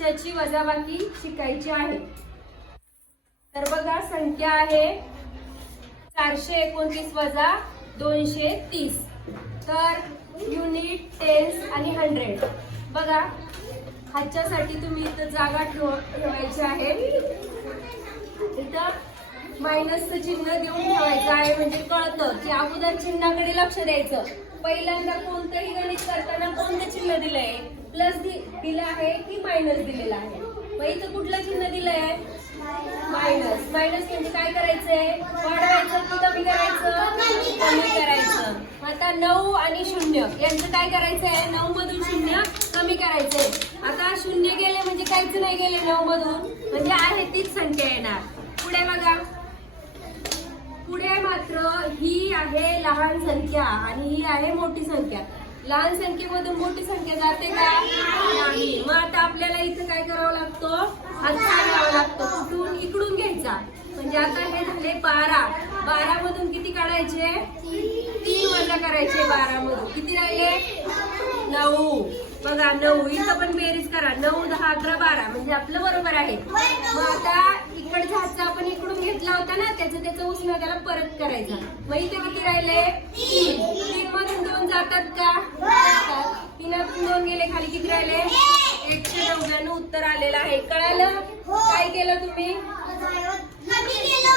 त्याची वजाबाकी शिकायची आहे. तर बघा संख्या आहे चारशे एकोणतीस वजा दोनशे तीस. तर युनिट टेन्स आणि हंड्रेड बघा हातच्यासाठी तुम्ही इथं जागा ठेव ठेवायची आहे. इथं मायनसचं चिन्ह देऊन ठेवायचं आहे म्हणजे कळतं की अगोदर चिन्हाकडे लक्ष द्यायचं. पहिल्यांदा कोणतंही गणित करताना कोणतं चिन्ह दिलंय? प्लस दिलं आहे की मायनस दिलेलं आहे? मग इथं कुठलं चिन्ह दिलंय? मायनस मायनस म्हणजे काय करायचंय? वाढवायचं की कमी करायचं? कमी करायचं. आता नऊ आणि शून्य. यांचं काय करायचंय? नऊ मधून शून्य कमी करायचंय. आता शून्य गेले म्हणजे काहीच नाही गेले नऊ मधून. म्हणजे आहे तीच संख्या येणार. पुढे बघा. पुढे मात्र ही आहे लहान संख्या आणि ही आहे मोठी संख्या. लहान संख्येमधून मोठी संख्या जाते का? नाही. मग आता आपल्याला इथं काय करावं लागतं? हातचा घ्यावा लागतो. कुठून? इकडून घ्यायचा. म्हणजे आता हे झाले बारा. बारा मधून किती काढायचे? तीन वजा करायचे बारा मधून किती राहिले? नऊ. बघा नऊ. इथं पण बेरीज करा. नऊ दहा अकरा बारा. म्हणजे आपलं बरोबर आहे. मग आता इकडचा हातचा आपण इकडून घेतला होता ना त्याचं त्याचं उष्ण त्याला परत करायचा. मग इथे किती राहिले? तीन. तीन मधून दोन जातात का? दोन गेले खाली किती राहिले? एकशे नव्याण्णव उत्तर आलेलं आहे. कळालं? काय केलं तुम्ही?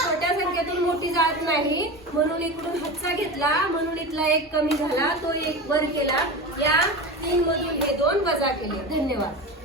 छोट्या संख्येतून मोठी जात नाही. म्हणून इकडून हातचा घेतला. म्हणून इथला एक कमी झाला. तो एक वर केला. या तीन मधून हे दोन वजा केले. धन्यवाद.